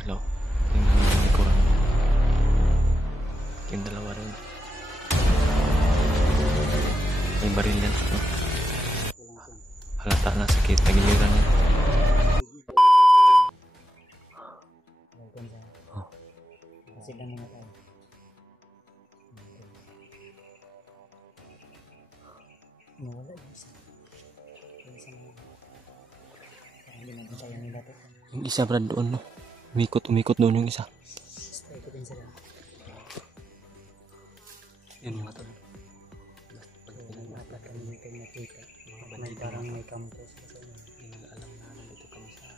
sila. Tingnan mo yung likuran. Yung dalawa rin. May baril yan. Halata na sakit. Tagiliran yan. Oh. Kasi lang mga tayo. Nawala yung isa. Yung isa na parang hindi natin tayo nila to. Yung isa brad doon, no? Umikot doon yung isa. Basta ito din sila. Yun mga tol. Dapat kami nito nakita. May parang may campus. Hindi nila alam na nandito kami sa...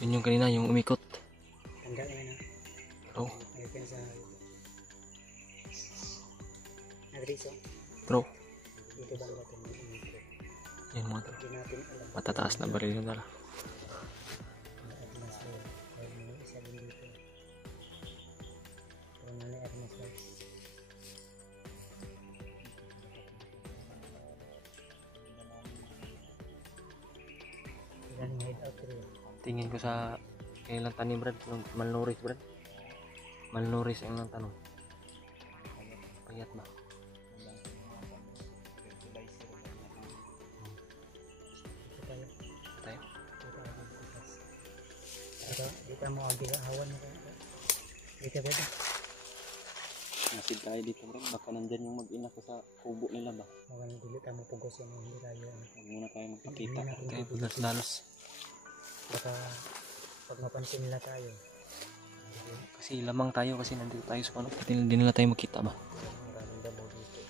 Yun yung kanina, yung umikot. Tanda na yun, ha? Bro. Ayun sa... Adriso. Bro. Dito bang natin yung umikot? Yan mga tol. Hindi natin alam. Matataas na baril yun dala. Armas Road. Kaya may isa din dito. Pero na na Armas Road. Ilan yung hideout rin. Tingin ko sa kailan tanim brad, malnourished brad. Malnourished ang lang tanong. Payat ba? Ito tayo. Tayo. Dito mo ang gigahawan mo. Dito ba? Nasid tayo dito brad. Baka nandyan yung mag-ina ko sa kubo nila ba? Mga dili tayo pugos yan. Hindi tayo. Huwag muna tayo magpakita. Hindi na Tayo dalos. Baka pag mapansin nila tayo. Kasi lamang tayo kasi nandito tayo sa ano. Hindi nila tayo makita ba? Maraming damo dito.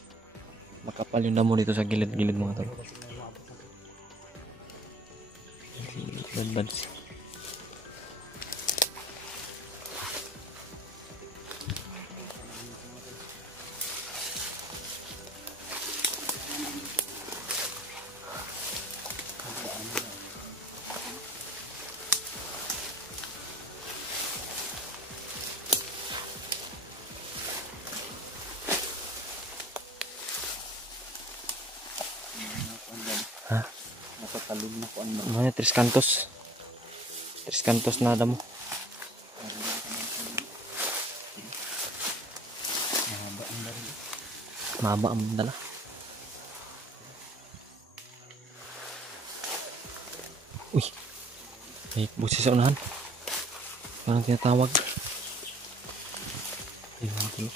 Makapal yung damo dito sa gilid-gilid mga tol. Kasi may maabot na dito. Bad. Ha? Nakatalog na ko ano. Ano 3 kantos? 3 kantos na damo. Mahaba ang baril. Mahaba ang dala. Uy. May busi sa unahan. Parang tinatawag. Ayun mga tulo.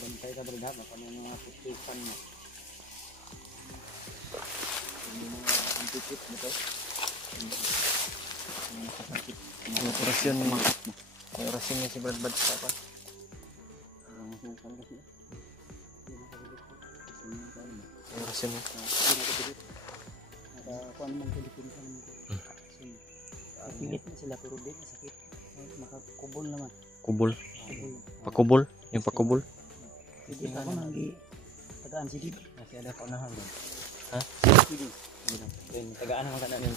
Bantay ka brada. Baka may mga putukan mo. May mga antikip mo to. May orasyon naman. May orasyon niya si Brad Bad sa pa. May orasyon mo. Kung ano mang Pilipino ka naman. Pilit na sila pero di masakit. Makakubol naman. Kubol. Kubol. Pakubol. Yung pakubol. Hindi ako nang tagaan si Didi. Kasi ada kaunahan doon. Ha? Didi. Then tagaan naman ka namin.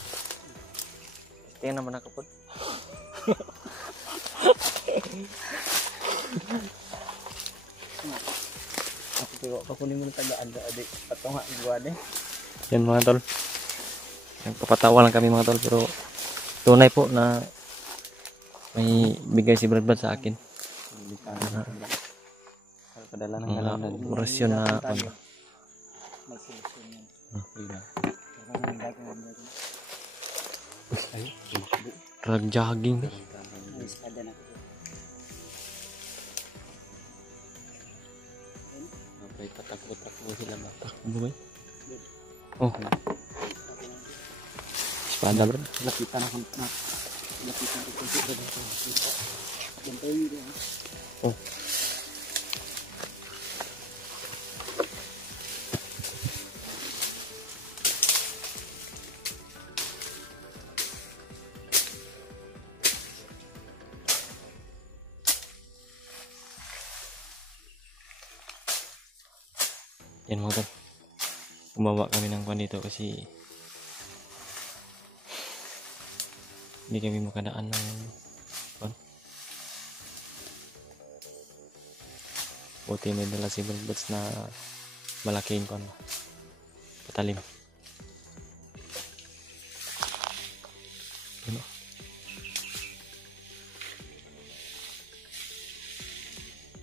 Kaya naman nakapod. Ako pero kukunin mo ng tagaan ka adik. Patunga igwa de. Yan mga tol. Nagpapatawa lang kami mga tol pero tunay po na may bigay si Brad Bad sa akin. Padala ng Ang orasyon na ano. May solusyon yan. Drag jogging. May espada na. May patakbo sila ba? Takbo ba? Oh. Espada bro. Lapitan ako na. Lapitan ko kasi brad. Ganito yun. Oh. Yan mga tol. Bumaba kami ng kwan dito kasi hindi kami makadaan ng kwan. Buti may dala si Brad Bad na malaking kwan. Patalim.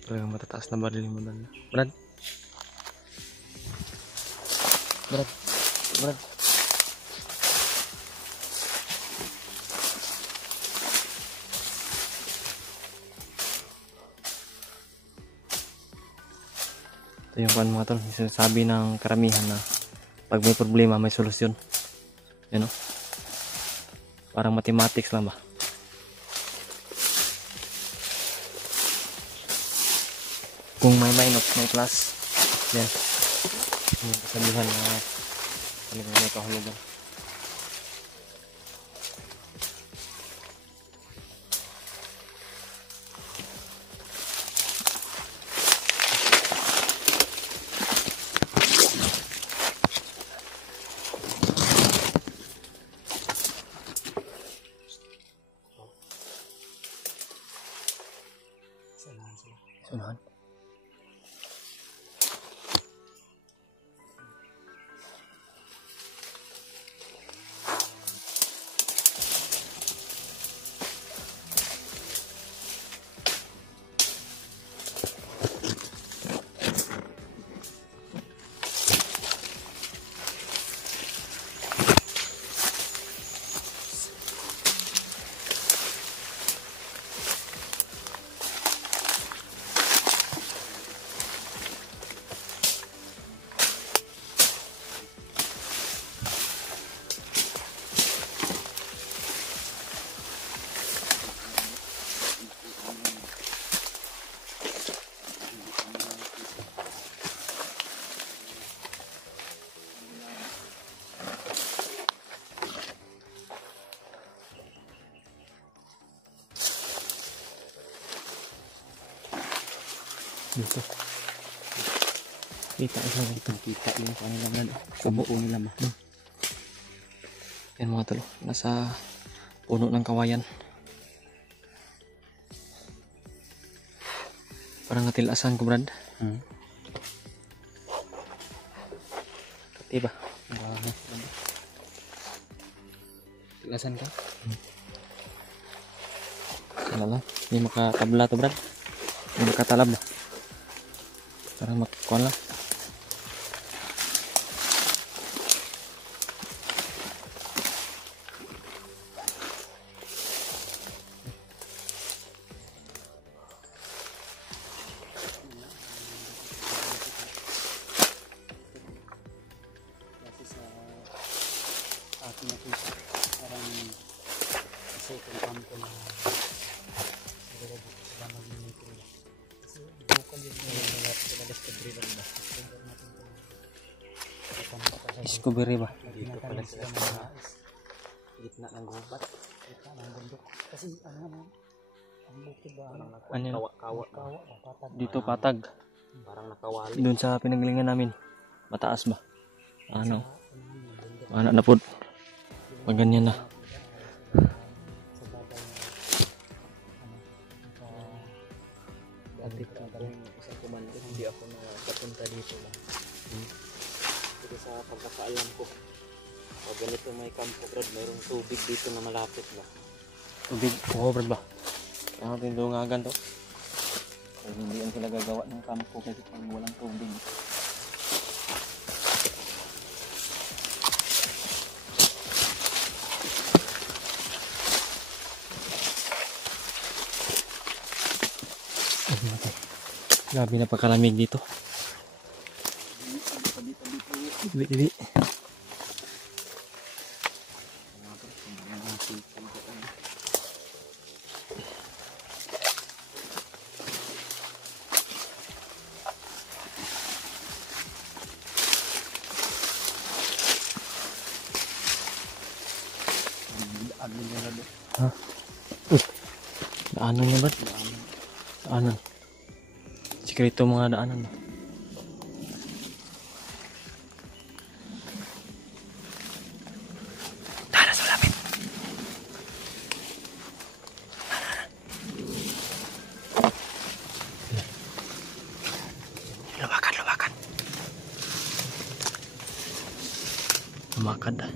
Talagang matataas na baril mo doon. Brad. Brad. Brad. Ito yung kan mga tol, sinasabi ng karamihan na pag may problema may solusyon. You know? Parang mathematics lang ba? Kung may minus, may plus. Yan. Yung kasabihan na talagang may kahulugan. Sunahan. Dito. Kita isa dito. Kita yung kanilang kubo nila ma. Yan mga talo. Nasa puno ng kawayan. Parang natilasan ko, Brad. Kati ba? Tilasan ka? Wala lang. Hindi makatabla to, Brad. Hindi makatalab ba? Parang makakuha lang. Kasi sa atin na po parang kasi itong kampo na siguro dito sila mag-minito. Kasi bukal yun yung nalas kabrilan ba? Discovery ba? Dito pala sila mga gitna ng gubat. Gitna ng bundok. Kasi ano naman, ang bukid ba? Ano yun? Kawa. Patag. Dito patag. Parang nakawali. Doon sa pinanggalingan namin. Mataas ba? Ano? Anak na po. Pag ganyan na. Sa bagay na dito yung isang komando, hindi ako nakapunta dito lang. Kasi sa pagkakaalam ko, pag ganito may kampo, Brad, mayroong tubig dito na malapit na. Tubig. Oo, Brad ba? Kaya natin dungagan to. Kaya hindi yan sila gagawa ng kampo kasi pag walang tubig. Grabe na pagkalamig dito. Dili. Ha? Daanan niya ba? Daanan. Sikreto mga daanan ba? Tara sa lapit. Lumakan. Lumakan dah.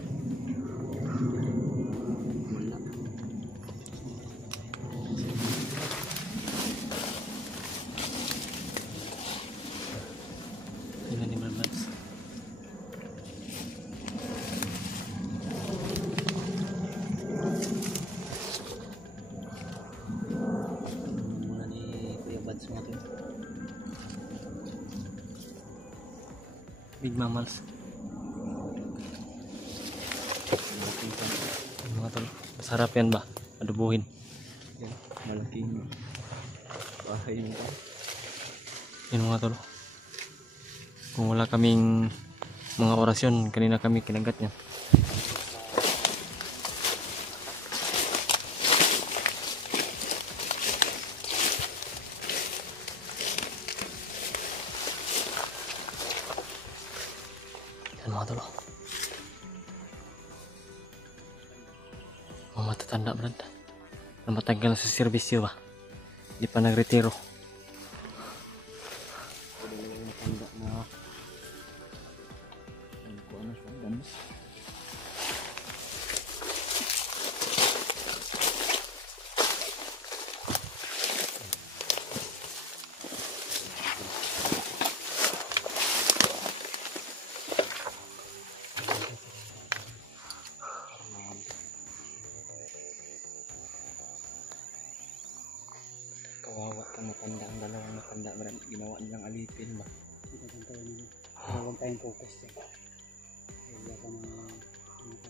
Big mammals. Malaking kampo. Yan mga tol. Masarap yan ba? Adobohin. Yan, malaking bahay nito. Yan mga tol. Kung wala kaming mga orasyon, kanina kami kinagat niya. Yan mga tol. Mga matatanda brad. Na matagal sa serbisyo ba? Di pa nagretiro. Pwede mo lang matanda na kung ano siya, damas. Kawawa ka matanda, ang dalawang matanda, brad. Ginawa nilang alipin ba? Huwag tayong focus dyan. Wala ka ng nakita.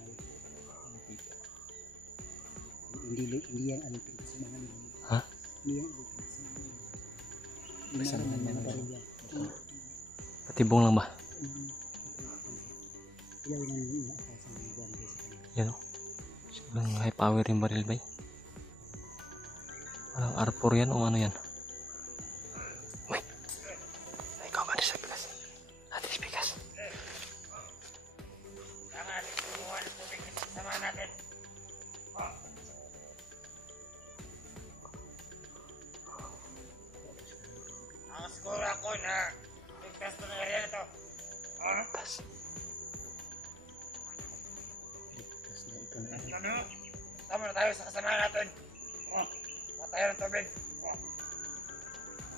Hindi yan alipin sa mga nila. Ha? Hindi yan alipin sa mga nila. Kasama niya na baril yan. Patibong lang ba? Ilaw na yung inaasasang mga baril sa kanila. Yan o. Sigurang high power yung baril ba? Walang R4 yan o ano yan? Uy! Ay, ikaw ba sa pikas? Atis pikas. Ang siguro ako na ligtas na area na to. Tas. Ligtas na ito na. Ano? Tama na tayo sa kasama natin. Mga tayo ng tubig.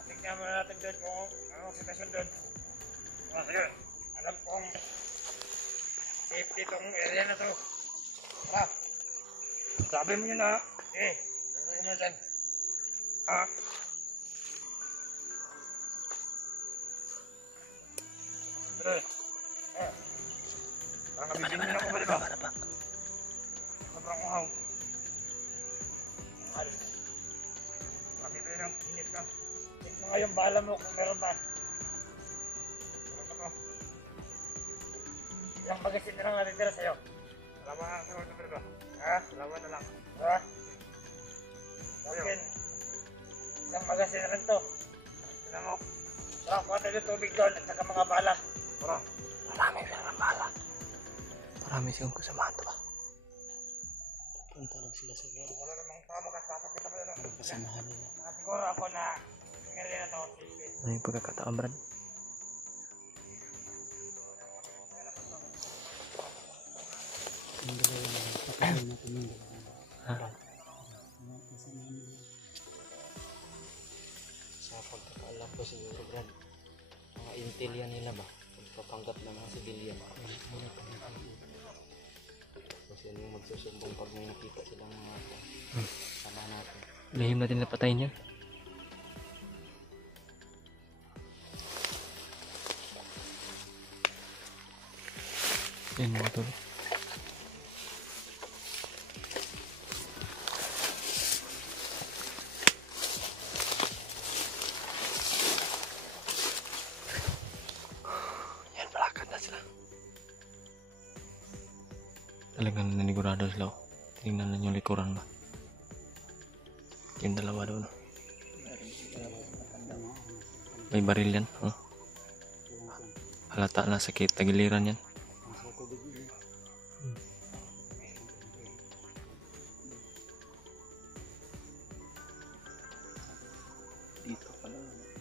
Tignan muna natin doon kung anong sitwasyon doon. Sige, alam kong safety itong area na to. Tara. Sabi mo yun na. Tignan mo na dyan. Sige. Parang nabibingin ako ba, diba? Sobrang uhaw. Alis. Makibili ng init ka. Tignan mo nga yung bala mo kung meron ba. Meron ba to? Ilang magasin na lang natitira sa'yo. Salamat na sa mga ba? Ha? Salamat na lang. Ha? Sabihin. Isang magasin na rin to. Tignan mo. Tara, kuha tayo ng tubig doon at saka mga bala. Tara. Marami ng bala. Marami silang kasamahan to ba? Punta lang sila sa garo. Wala namang tama kasama kita mo yun. Kasamahan nila. Siguro ako na yung area na to. Ano yung pagkakataon brad? Yung dalawa na patayin natin yung dalawa. Ha? Kasamahan nila. Sa pagkakaalam ko siguro, brad, mga intel yan nila ba? Pagpapanggap ng mga civilian. Kasi yan yung magsusumbong pag may nakita silang mga sama natin. Lihim natin na patayin yan. Yan mga tol. Yan, malakad na sila. Talagang nanigurado sila. Tingnan na yung likuran ba. Yung dalawa doon. May baril yan. Oh. Halata na sakit. Tagiliran yan.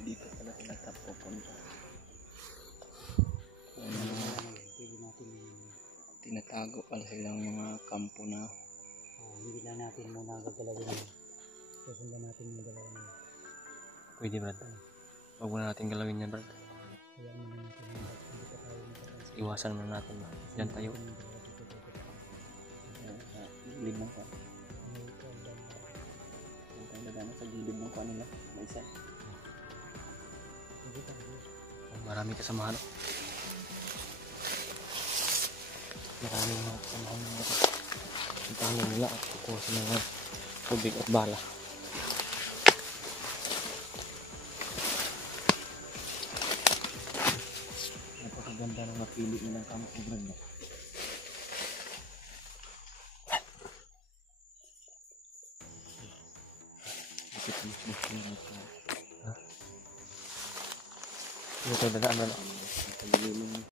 Dito pala sila tap pupunta. Pwede natin Tinatago pala silang mga kampo na hindi na natin muna gagalawin yun. Susundan natin yung dalawa na yun. Pwede brad. Huwag muna natin galawin yan brad. Kaya muna natin yung hindi pa tayo nakatranslate. Iwasan muna natin ba. Diyan tayo. gilid ng kwan. Huwag tayong dadaan sa gilid ng kwan nila. May isa. Oh, marami kasamahan. Maraming mga panahon na ito. Puntahan na nila at kukuha sa mga tubig at bala. Napakaganda ng napili nilang kampo brad. Ito dadaan na lang.